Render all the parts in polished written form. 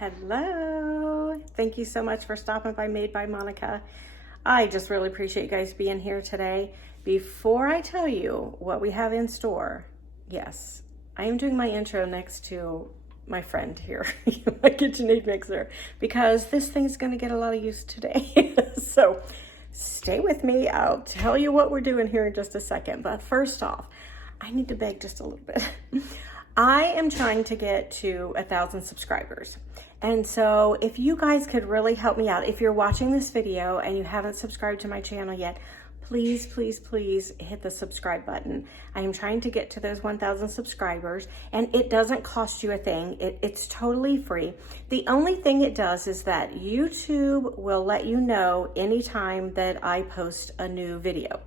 Hello. Thank you so much for stopping by Made by Monica. I just really appreciate you guys being here today. Before I tell you what we have in store, yes, I am doing my intro next to my friend here, my KitchenAid mixer, because this thing's going to get a lot of use today. So stay with me. I'll tell you what we're doing here in just a second. But first off, I need to beg just a little bit. I am trying to get to 1,000 subscribers. And so if you guys could really help me out, if you're watching this video and you haven't subscribed to my channel yet, please, please, please hit the subscribe button. I am trying to get to those 1,000 subscribers, and it doesn't cost you a thing. It's totally free. The only thing it does is that YouTube will let you know anytime that I post a new video.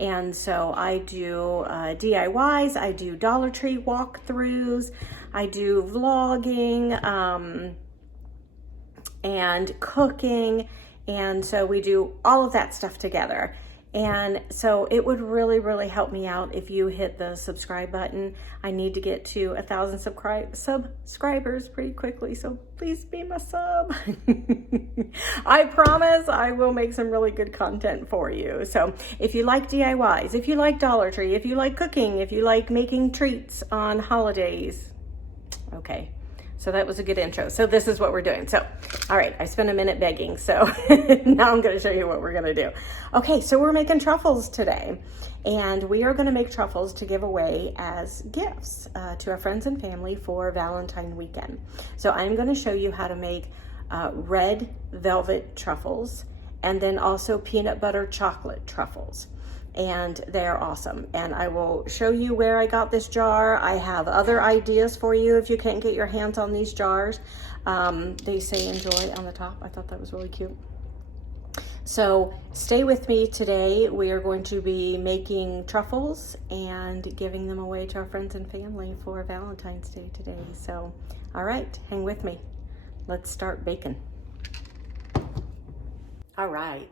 And so I do DIYs, I do Dollar Tree walkthroughs, I do vlogging, and cooking. And so we do all of that stuff together. And so it would really, really help me out if you hit the subscribe button. I need to get to 1,000 subscribers pretty quickly, so please be my sub. I promise I will make some really good content for you. So if you like DIYs, if you like Dollar Tree, if you like cooking, if you like making treats on holidays, okay. So that was a good intro. So this is what we're doing. So, all right, I spent a minute begging. So now I'm going to show you what we're going to do. Okay, so we're making truffles today. And we are going to make truffles to give away as gifts to our friends and family for Valentine weekend. So I'm going to show you how to make red velvet truffles and then also peanut butter chocolate truffles. And they're awesome. And I will show you where I got this jar. I have other ideas for you if you can't get your hands on these jars. They say enjoy on the top. I thought that was really cute. So stay with me today. We are going to be making truffles and giving them away to our friends and family for Valentine's Day today. So, all right, hang with me. Let's start baking. All right,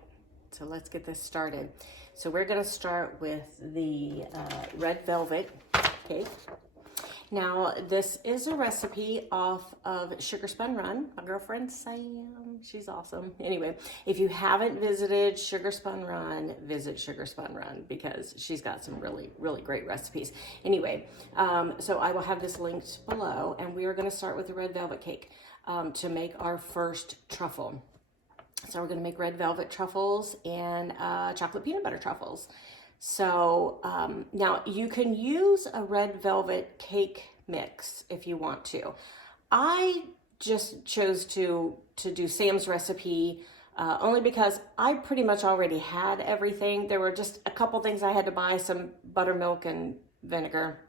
so let's get this started. So we're going to start with the red velvet cake. Now, this is a recipe off of Sugar Spun Run. My girlfriend Sam, she's awesome. Anyway, if you haven't visited Sugar Spun Run, visit Sugar Spun Run because she's got some really, really great recipes. Anyway, so I will have this linked below, and we are going to start with the red velvet cake to make our first truffle. So we're going to make red velvet truffles and chocolate peanut butter truffles. So now you can use a red velvet cake mix if you want to. I just chose to do Sam's recipe only because I pretty much already had everything. There were just a couple things I had to buy, some buttermilk and vinegar.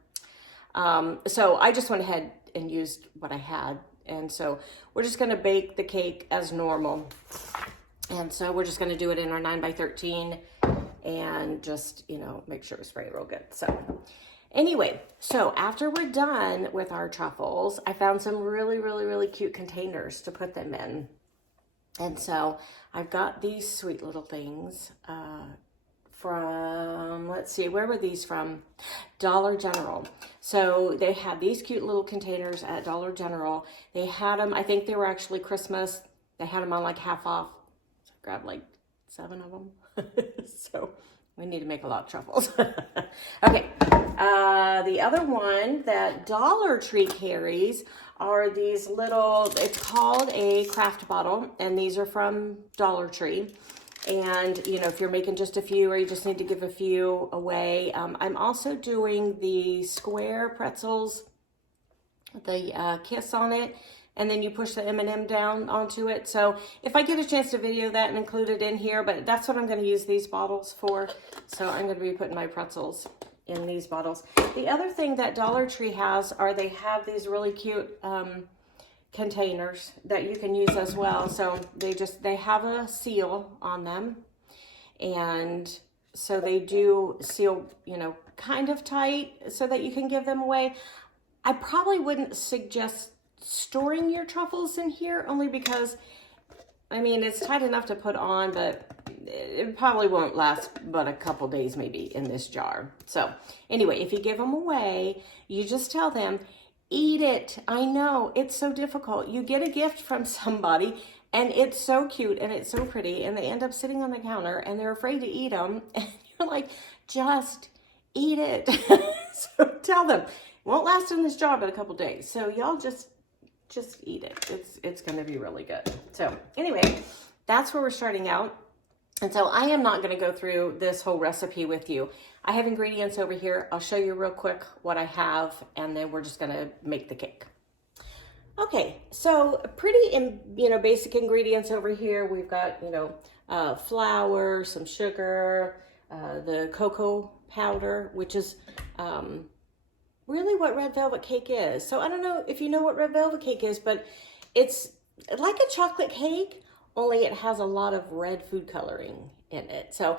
So I just went ahead and used what I had. And so we're just going to bake the cake as normal. And so we're just going to do it in our 9x13 and just, you know, make sure we spray it real good. So anyway, so after we're done with our truffles, I found some really, really, really cute containers to put them in. And so I've got these sweet little things from, let's see, where were these from? Dollar General. So they had these cute little containers at Dollar General. They had them, I think they were actually Christmas. They had them on like half off. So I grabbed like 7 of them. So we need to make a lot of truffles. Okay, the other one that Dollar Tree carries are these little, it's called a craft bottle, and these are from Dollar Tree. And, you know, if you're making just a few or you just need to give a few away. I'm also doing the square pretzels, the kiss on it, and then you push the M&M down onto it. So if I get a chance to video that and include it in here, but that's what I'm going to use these bottles for. So I'm going to be putting my pretzels in these bottles. The other thing that Dollar Tree has are they have these really cute containers that you can use as well. So they have a seal on them, and so they do seal, you know, kind of tight so that you can give them away. I probably wouldn't suggest storing your truffles in here only because, I mean, it's tight enough to put on, but it probably won't last but a couple days maybe in this jar. So anyway, if you give them away, you just tell them, eat it. I know, it's so difficult. You get a gift from somebody and it's so cute and it's so pretty and they end up sitting on the counter and they're afraid to eat them. And you're like, just eat it. So tell them, it won't last in this jar but a couple days. So y'all just eat it. It's going to be really good. So anyway, that's where we're starting out. And so I am not going to go through this whole recipe with you. I have ingredients over here. I'll show you real quick what I have, and then we're just going to make the cake. Okay, so pretty, basic ingredients over here. We've got, flour, some sugar, the cocoa powder, which is really what red velvet cake is. So I don't know if you know what red velvet cake is, but it's like a chocolate cake, only it has a lot of red food coloring in it. So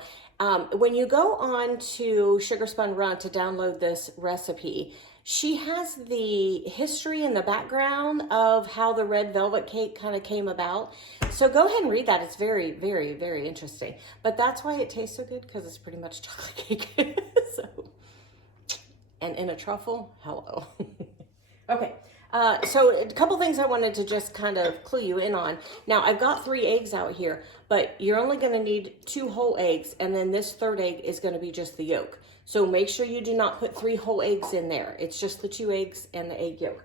when you go on to Sugar Spun Run to download this recipe, she has the history and the background of how the red velvet cake kind of came about. So go ahead and read that. It's very, very, very interesting. But that's why it tastes so good, because it's pretty much chocolate cake. And in a truffle, hello. Okay. So a couple things I wanted to just kind of clue you in on. Now, I've got 3 eggs out here, but you're only going to need 2 whole eggs, and then this 3rd egg is going to be just the yolk. So make sure you do not put 3 whole eggs in there. It's just the 2 eggs and the egg yolk.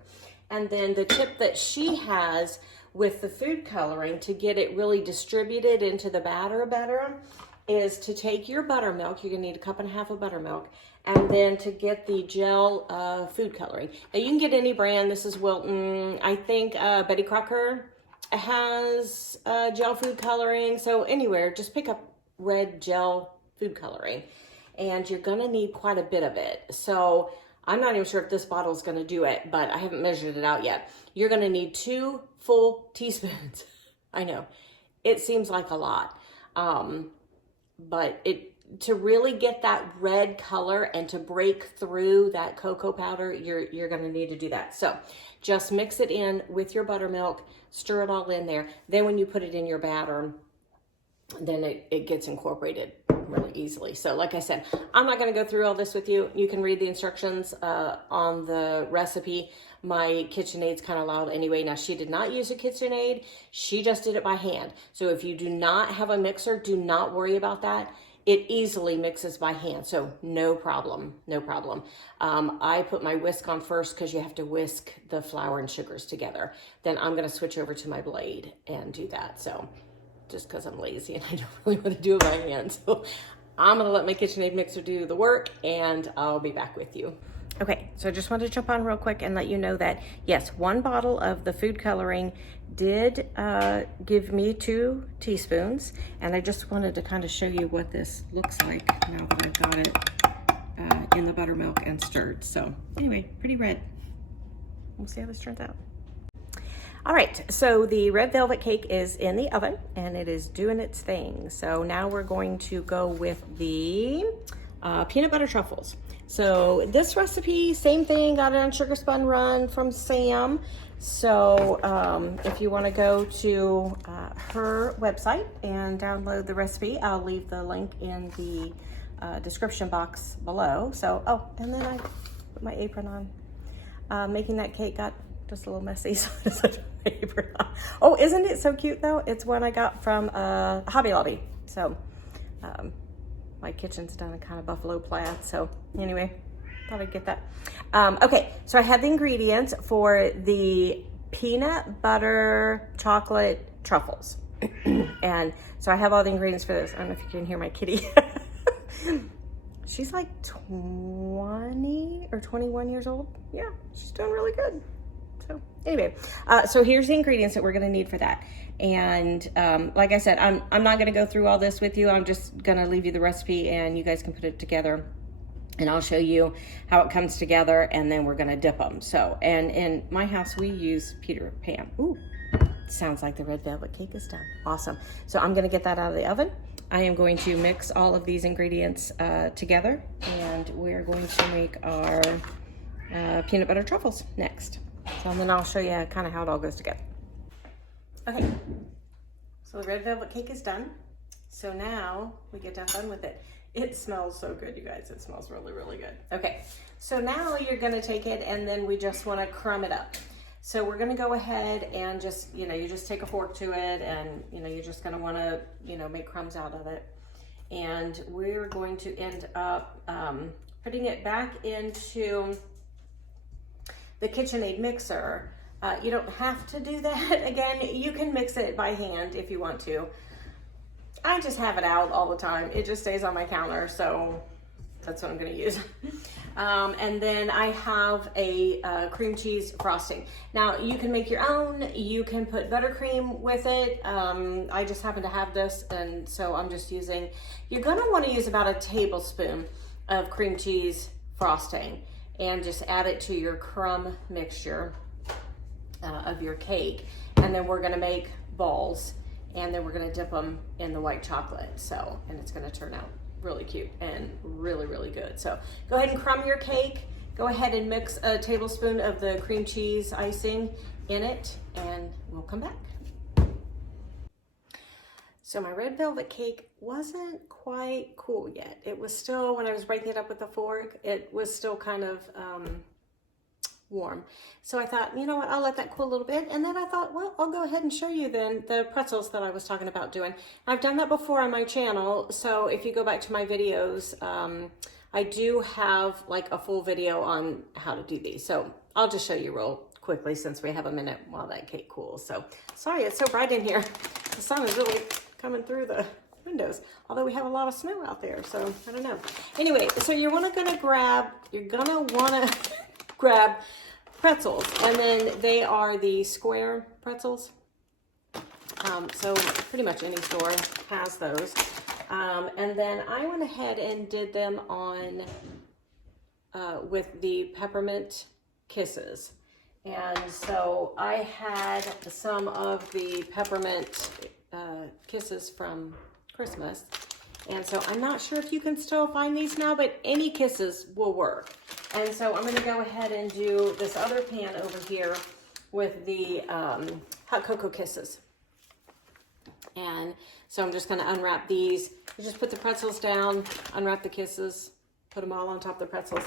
And then the tip that she has with the food coloring to get it really distributed into the batter better is to take your buttermilk. You're going to need 1.5 cups of buttermilk. And then to get the gel food coloring. Now you can get any brand. This is Wilton. I think Betty Crocker has gel food coloring. So anywhere, just pick up red gel food coloring. And you're gonna need quite a bit of it. So I'm not even sure if this bottle is gonna do it, but I haven't measured it out yet. You're gonna need 2 full teaspoons. I know, it seems like a lot. But to really get that red color and to break through that cocoa powder, you're going to need to do that. So just mix it in with your buttermilk, stir it all in there. Then when you put it in your batter, then it gets incorporated really easily. So like I said, I'm not going to go through all this with you. You can read the instructions on the recipe. My KitchenAid's kind of loud anyway. Now, she did not use a KitchenAid. She just did it by hand. So if you do not have a mixer, do not worry about that. It easily mixes by hand, so no problem, no problem. I put my whisk on first because you have to whisk the flour and sugars together. Then I'm gonna switch over to my blade and do that. So just because I'm lazy and I don't really want to do it by hand. So I'm gonna let my KitchenAid mixer do the work and I'll be back with you. Okay, so I just wanted to jump on real quick and let you know that, yes, 1 bottle of the food coloring did give me 2 teaspoons. And I just wanted to kind of show you what this looks like now that I've got it in the buttermilk and stirred. So anyway, pretty red. We'll see how this turns out. All right, so the red velvet cake is in the oven and it is doing its thing. So now we're going to go with the peanut butter truffles. So this recipe, same thing, got it on Sugar Spun Run from Sam. So if you want to go to her website and download the recipe, I'll leave the link in the description box below. So, oh, and then I put my apron on. Making that cake got just a little messy, so I just put my apron on. Oh, isn't it so cute though? It's one I got from Hobby Lobby. So my kitchen's done a kind of buffalo plaid. So anyway, thought I'd get that. Okay, so I have the ingredients for the peanut butter chocolate truffles. And so I have all the ingredients for this. I don't know if you can hear my kitty. She's like 20 or 21 years old. Yeah, she's doing really good. So anyway, so here's the ingredients that we're gonna need for that. And like I said, I'm not gonna go through all this with you. I'm just gonna leave you the recipe and you guys can put it together and I'll show you how it comes together and then we're gonna dip them. So, and in my house, we use Peter Pan. Ooh, sounds like the red velvet cake is done. Awesome. So I'm gonna get that out of the oven. I am going to mix all of these ingredients together and we're going to make our peanut butter truffles next. So then I'll show you kind of how it all goes together. Okay, so the red velvet cake is done. So now we get to have fun with it. It smells so good, you guys. It smells really, really good. Okay, so now you're gonna take it and then we just wanna crumb it up. So we're gonna go ahead and just, you just take a fork to it and, you're just gonna wanna, make crumbs out of it. And we're going to end up putting it back into the KitchenAid mixer. You don't have to do that. Again, you can mix it by hand if you want to. I just have it out all the time. It just stays on my counter, so that's what I'm gonna use. And then I have a cream cheese frosting. Now you can make your own, you can put buttercream with it. I just happen to have this, and so I'm just using, you're gonna wanna use about a tablespoon of cream cheese frosting and just add it to your crumb mixture of your cake. And then we're gonna make balls, and then we're gonna dip them in the white chocolate. So, and it's gonna turn out really cute and really, really good. So go ahead and crumb your cake. Go ahead and mix a tablespoon of the cream cheese icing in it, and we'll come back. So my red velvet cake wasn't quite cool yet. It was still, when I was breaking it up with the fork, it was still kind of warm. So I thought, you know what, I'll let that cool a little bit. And then I thought, well, I'll go ahead and show you then the pretzels that I was talking about doing. I've done that before on my channel. So if you go back to my videos, I do have like a full video on how to do these. So I'll just show you real quickly since we have a minute while that cake cools. So sorry, it's so bright in here. The sun is really coming through the windows, although we have a lot of snow out there, so I don't know. Anyway, so you're gonna wanna grab pretzels, and then they are the square pretzels. So pretty much any store has those. And then I went ahead and did them on with the peppermint kisses. And so I had some of the peppermint kisses from Christmas. And so I'm not sure if you can still find these now, but any kisses will work. And so I'm gonna go ahead and do this other pan over here with the hot cocoa kisses. And so I'm just gonna unwrap these. You just put the pretzels down, unwrap the kisses, put them all on top of the pretzels.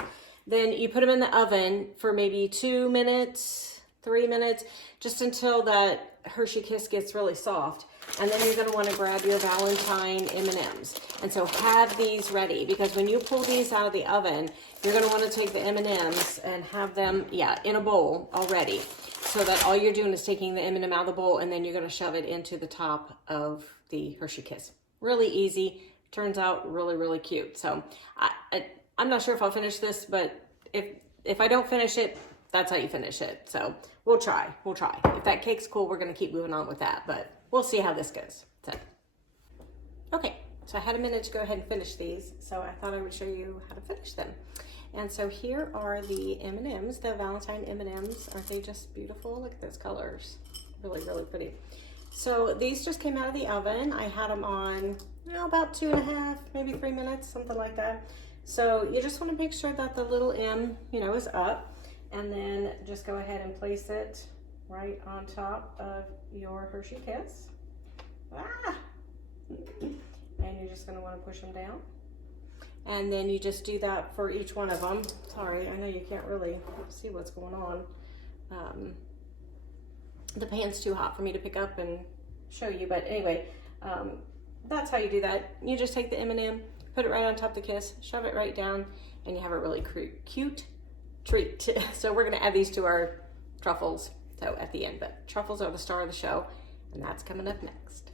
Then you put them in the oven for maybe 2 minutes, 3 minutes, just until that Hershey Kiss gets really soft. And then you're gonna wanna grab your Valentine M&Ms. And so have these ready, because when you pull these out of the oven, you're gonna wanna take the M&Ms and have them, in a bowl already. So that all you're doing is taking the M&M out of the bowl, and then you're gonna shove it into the top of the Hershey Kiss. Really easy, turns out really, really cute. So I'm not sure if I'll finish this, but if I don't finish it, that's how you finish it. So we'll try. If that cake's cool, we're gonna keep moving on with that, but we'll see how this goes. So, okay, so I had a minute to go ahead and finish these, so I thought I would show you how to finish them. And so here are the M&Ms, the Valentine M&Ms. Aren't they just beautiful? Look at those colors. Really, really pretty. So these just came out of the oven. I had them on, about 2.5, maybe 3 minutes, something like that. So you just want to make sure that the little M, is up, and then just go ahead and place it right on top of your Hershey Kiss. And you're just going to want to push them down. And then you just do that for each one of them. Sorry, I know you can't really see what's going on. The pan's too hot for me to pick up and show you, but anyway, that's how you do that. You just take the M&M, put it right on top of the Kiss, shove it right down, and you have a really cute treat. So we're gonna add these to our truffles, so at the end, but truffles are the star of the show, and that's coming up next.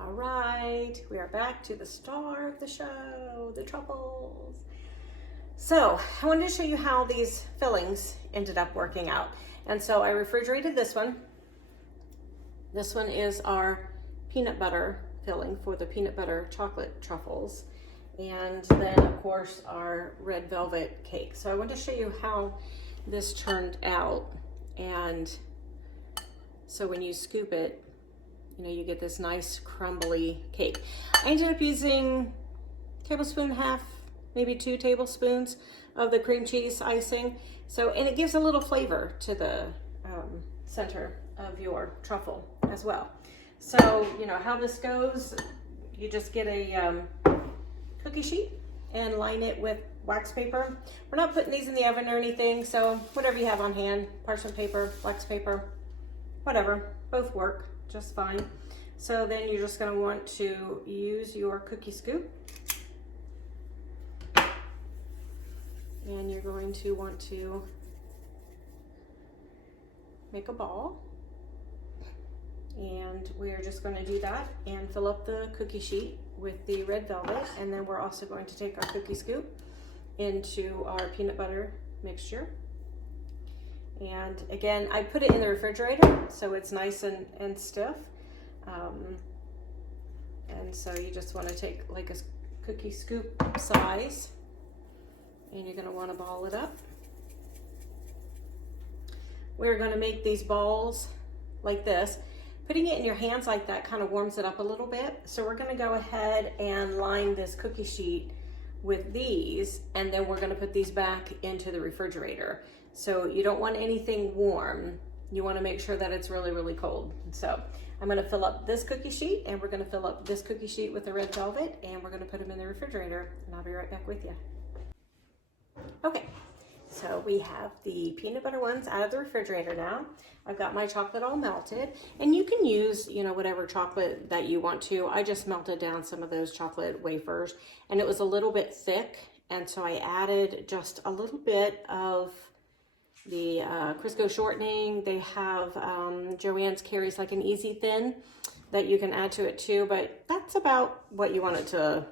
All right, we are back to the star of the show, the truffles. So I wanted to show you how these fillings ended up working out. And so I refrigerated this one. This one is our peanut butter filling for the peanut butter chocolate truffles. And then of course our red velvet cake. So I wanted to show you how this turned out. And so when you scoop it, you get this nice crumbly cake. I ended up using 1.5 tablespoons, maybe 2 tablespoons of the cream cheese icing. So, and it gives a little flavor to the center of your truffle as well. So, how this goes, you just get put cookie sheet and line it with wax paper. We're not putting these in the oven or anything, so whatever you have on hand, parchment paper, wax paper, whatever, both work just fine. So then you're just going to want to use your cookie scoop, and you're going to want to make a ball, and we're just going to do that and fill up the cookie sheet with the red velvet, and then we're also going to take our cookie scoop into our peanut butter mixture. And again, I put it in the refrigerator so it's nice and stiff. And so you just want to take like a cookie scoop size, and you're going to want to ball it up. We're going to make these balls like this. Putting it in your hands like that kind of warms it up a little bit. So we're going to go ahead and line this cookie sheet with these, and then we're going to put these back into the refrigerator. So you don't want anything warm. You want to make sure that it's really, really cold. So I'm going to fill up this cookie sheet, and we're going to fill up this cookie sheet with the red velvet, and we're going to put them in the refrigerator, and I'll be right back with you. Okay, so we have the peanut butter ones out of the refrigerator now. I've got my chocolate all melted, and you can use, you know, whatever chocolate that you want to. I just melted down some of those chocolate wafers, and it was a little bit thick, and so I added just a little bit of the Crisco shortening. They have Joann's carries like an easy thin that you can add to it too, but that's about what you want it to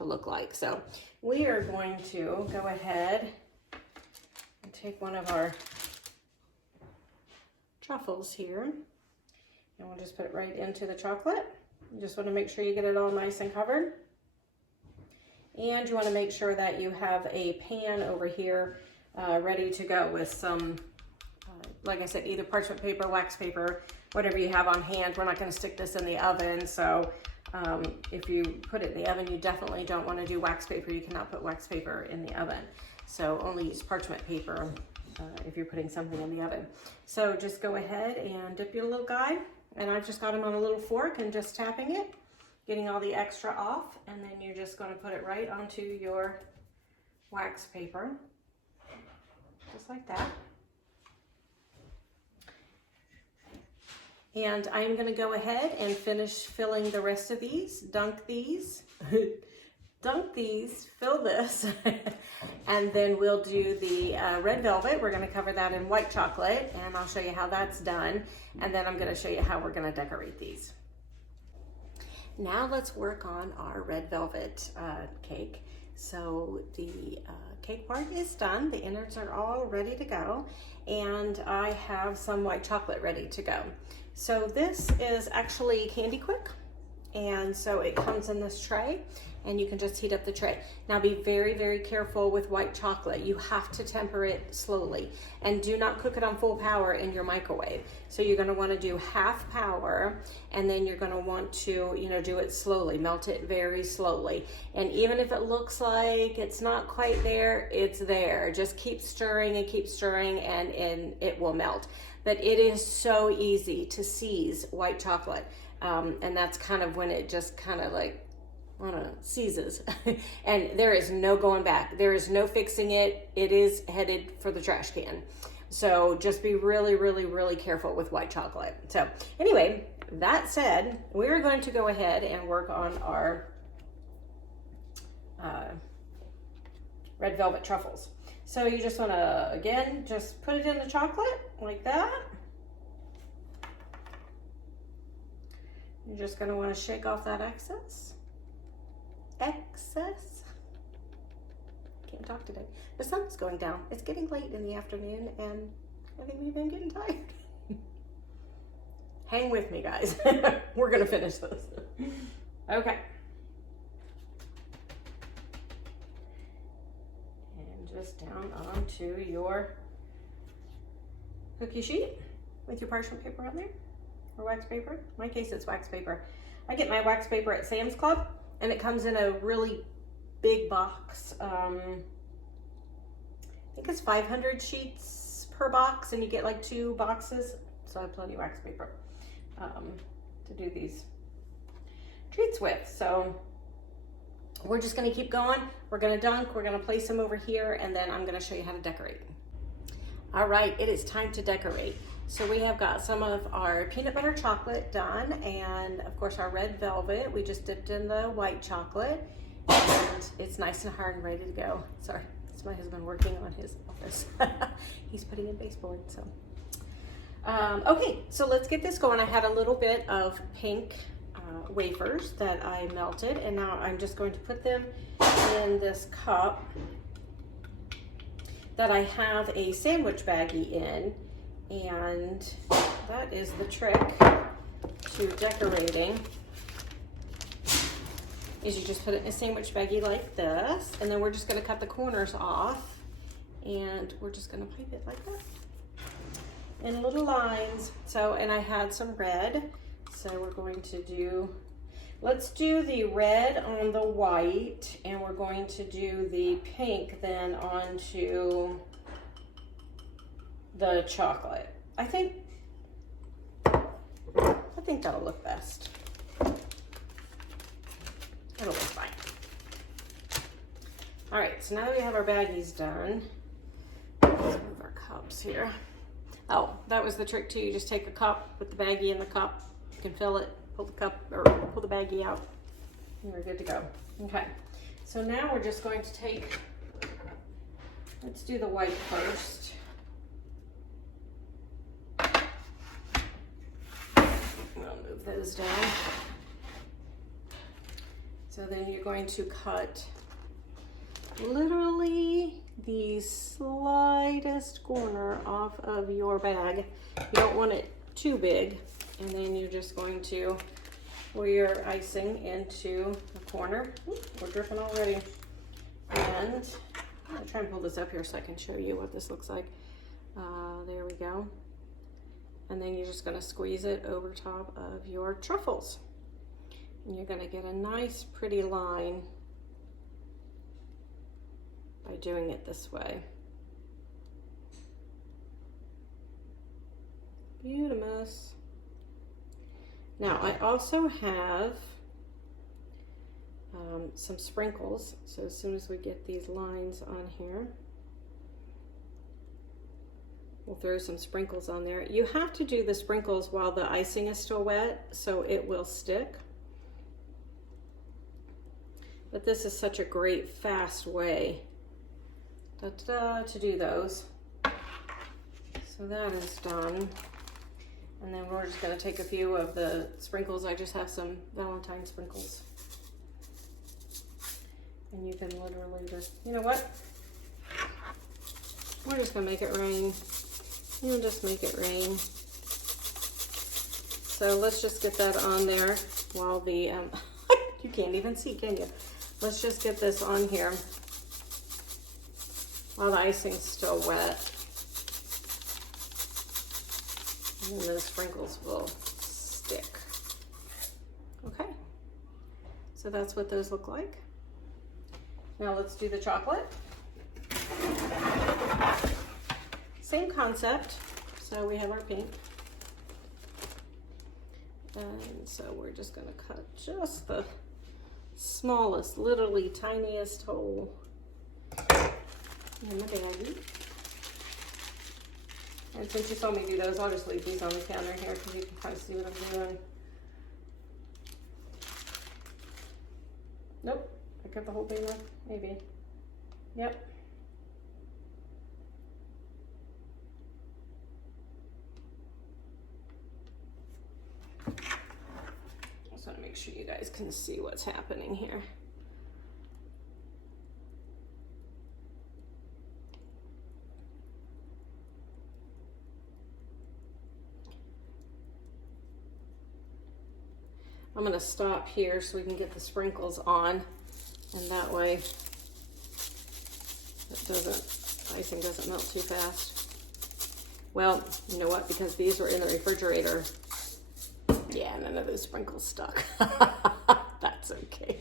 look like. So we are going to go ahead and take one of our truffles here, and we'll just put it right into the chocolate. You just want to make sure you get it all nice and covered, and you want to make sure that you have a pan over here ready to go with some, like I said, either parchment paper, wax paper, whatever you have on hand. We're not going to stick this in the oven, so if you put it in the oven, you definitely don't want to do wax paper. You cannot put wax paper in the oven, so only use parchment paper if you're putting something in the oven. So just go ahead and dip your little guy, and I've just got him on a little fork and just tapping it, getting all the extra off, and then you're just going to put it right onto your wax paper, just like that. And I'm going to go ahead and finish filling the rest of these, dunk these, fill this, and then we'll do the red velvet. We're going to cover that in white chocolate, and I'll show you how that's done, and then I'm going to show you how we're going to decorate these. Now let's work on our red velvet cake. So the cake part is done. The innards are all ready to go, and I have some white chocolate ready to go. So this is actually Candy Quick, and so it comes in this tray, and you can just heat up the tray. Now be very, very careful with white chocolate. You have to temper it slowly, and do not cook it on full power in your microwave. So you're gonna wanna do half power, and then you're gonna want to, you know, do it slowly, melt it very slowly. And even if it looks like it's not quite there, it's there. Just keep stirring and it will melt. But it is so easy to seize white chocolate. And that's kind of when it just kind of like, I don't know, seizes. And there is no going back. There is no fixing it. It is headed for the trash can. So just be really, really, really careful with white chocolate. So anyway, that said, we're going to go ahead and work on our red velvet truffles. So you just want to, again, just put it in the chocolate like that. You're just going to want to shake off that excess. Can't talk today. The sun's going down. It's getting late in the afternoon, and I think maybe I'm getting tired. Hang with me, guys. We're going to finish this. Okay. And just down onto your cookie sheet with your parchment paper on there, or wax paper. In my case, it's wax paper. I get my wax paper at Sam's Club, and it comes in a really big box. I think it's 500 sheets per box, and you get like 2 boxes. So I have plenty of wax paper to do these treats with. So we're just gonna keep going. We're gonna dunk, we're gonna place them over here, and then I'm gonna show you how to decorate. All right, it is time to decorate. So we have got some of our peanut butter chocolate done, and of course our red velvet. We just dipped in the white chocolate, and it's nice and hard and ready to go. Sorry, it's my husband working on his office. He's putting in baseboard, so. Okay, so let's get this going. I had a little bit of pink wafers that I melted, and now I'm just going to put them in this cup that I have a sandwich baggie in, and that is the trick to decorating, is you just put it in a sandwich baggie like this, and then we're just going to cut the corners off, and we're just going to pipe it like that in little lines. So, and I had some red, so we're going to do, let's do the red on the white, and we're going to do the pink then onto the chocolate. I think that'll look best. It'll look fine. All right, so now that we have our baggies done, let's move our cups here. Oh, that was the trick too. You just take a cup, put the baggie in the cup, you can fill it, pull the cup or pull the baggie out, and we're good to go. Okay, so now we're just going to take, let's do the white first. I'll move those down. So then you're going to cut literally the slightest corner off of your bag. You don't want it too big, and then you're just going to pour your icing into the corner. Ooh, we're dripping already. And I'll try and pull this up here so I can show you what this looks like. There we go. And then you're just going to squeeze it over top of your truffles. And you're going to get a nice pretty line by doing it this way. Beautiful. Now I also have some sprinkles. So as soon as we get these lines on here, we'll throw some sprinkles on there. You have to do the sprinkles while the icing is still wet so it will stick. But this is such a great fast way to do those. So that is done. And then we're just going to take a few of the sprinkles. I just have some Valentine sprinkles. And you can literally just, you know what? We're just going to make it rain. You'll just make it rain. So let's just get that on there while the, you can't even see, can you? Let's just get this on here while the icing's still wet. And those sprinkles will stick. Okay, so that's what those look like. Now let's do the chocolate. Same concept. So we have our pink. And so we're just gonna cut just the smallest, literally tiniest hole in the baggie. And since you saw me do those, I'll just leave these on the counter here because you can kind of see what I'm doing. Nope, I cut the whole thing off, maybe. Yep. I just want to make sure you guys can see what's happening here. I'm going to stop here so we can get the sprinkles on, and that way icing doesn't melt too fast. Well, you know what, because these were in the refrigerator, yeah, none of those sprinkles stuck. That's okay.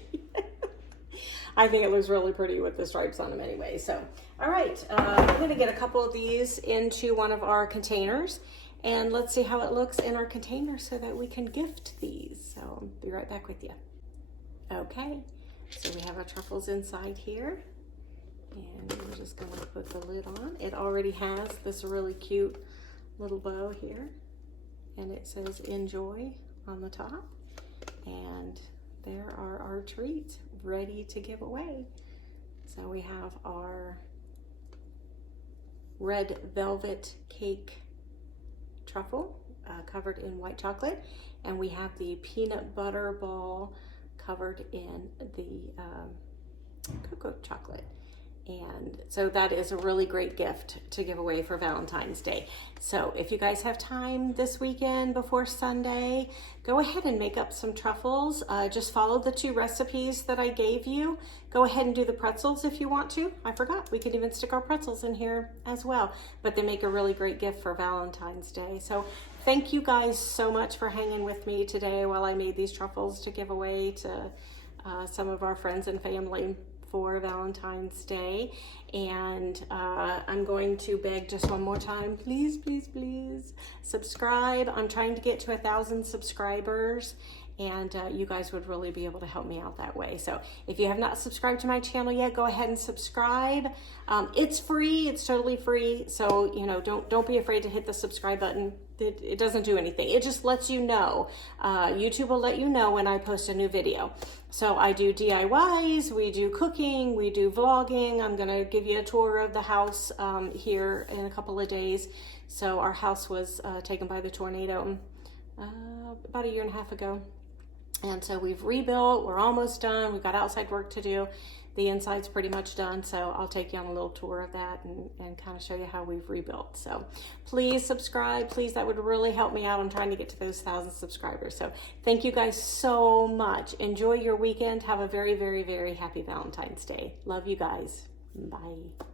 I think it looks really pretty with the stripes on them anyway. So, all right, I'm going to get a couple of these into one of our containers, and let's see how it looks in our container so that we can gift these. So I'll be right back with you. Okay, So we have our truffles inside here, and we're just going to put the lid on. It already has this really cute little bow here, and it says enjoy on the top. And there are our treats ready to give away. So we have our red velvet cake truffle covered in white chocolate, and we have the peanut butter ball covered in the cocoa chocolate. And so that is a really great gift to give away for Valentine's Day. So if you guys have time this weekend before Sunday, go ahead and make up some truffles. Just follow the 2 recipes that I gave you. Go ahead and do the pretzels if you want to. I forgot, we could even stick our pretzels in here as well. But they make a really great gift for Valentine's Day. So thank you guys so much for hanging with me today while I made these truffles to give away to some of our friends and family for Valentine's Day. And I'm going to beg just one more time, please, please, please subscribe. I'm trying to get to 1,000 subscribers, and you guys would really be able to help me out that way. So if you have not subscribed to my channel yet, go ahead and subscribe. It's free, it's totally free. So, you know, don't be afraid to hit the subscribe button. It doesn't do anything. It just lets you know. YouTube will let you know when I post a new video. So I do DIYs, we do cooking, we do vlogging. I'm gonna give you a tour of the house here in a couple of days. So our house was taken by the tornado about 1.5 years ago. And so we've rebuilt, we're almost done. We've got outside work to do. The inside's pretty much done, so I'll take you on a little tour of that and kind of show you how we've rebuilt. So please subscribe, please, that would really help me out. I'm trying to get to those 1,000 subscribers. So thank you guys so much. Enjoy your weekend. Have a very, very, very happy Valentine's Day. Love you guys. Bye.